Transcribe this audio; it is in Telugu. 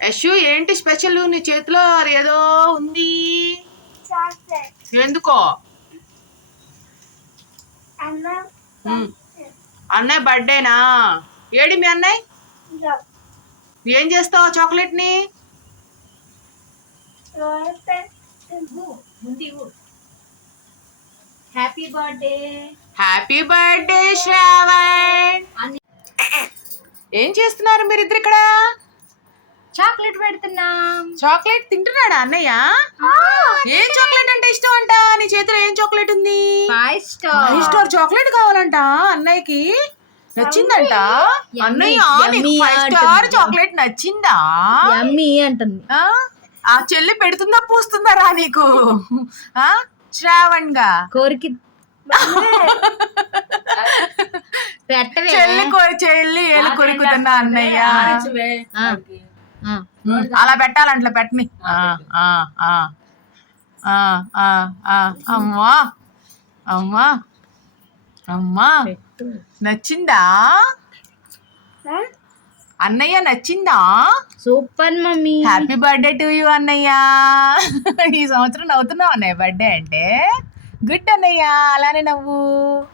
యశు ఏంటి స్పెషల్ నీ చేతిలో ఏదో ఉంది. ఎందుకో. అన్నయ్య బర్త్డేనా? ఏడి మీ అన్నయ్య? ఏం చేస్తావు చాక్లెట్ని happy birthday. Happy birthday Shravan. ఏం చేస్తున్నారు మీరిద్దరు ఇక్కడ? చాక్లెట్ పెడుతున్నాం. చాక్లెట్ తింటున్నాడా అన్నయ్య? ఏం చాక్లెట్ అంటే ఇష్టం అంట? నీ చేతిలో ఏం చాక్లెట్ ఉంది? Five star. చాక్లెట్ కావాలంట అన్నయ్యకి. నచ్చిందంట? అన్నయ్య నీకు yummy ఫైవ్ స్టార్. చాక్లెట్ నచ్చిందా? యమ్మీ అంటుంది. ఆ? చెల్లి పెడుతుందా పూస్తుందా రా నీకు? ఆ? శ్రావణ్గా కోరికి. పెట్టవే. చెల్లి చెల్లి ఏళ్ళు కొరుకుతున్నా అన్నయ్య. అలా పెట్టాలంట్లా పెట్టని. ఆ, ఆ, ఆ. ఆ, ఆ, ఆ. అమ్మా. అమ్మా. అమ్మా. నచ్చిందా? అన్నయ్య నచ్చిందా? Super mummy. Happy birthday to you అన్నయ్య. ఈ సంవత్సరం నవ్వుతున్నావు అన్నయ్య. బర్త్డే అంటే గుడ్ అన్నయ్య అలానే నవ్వు.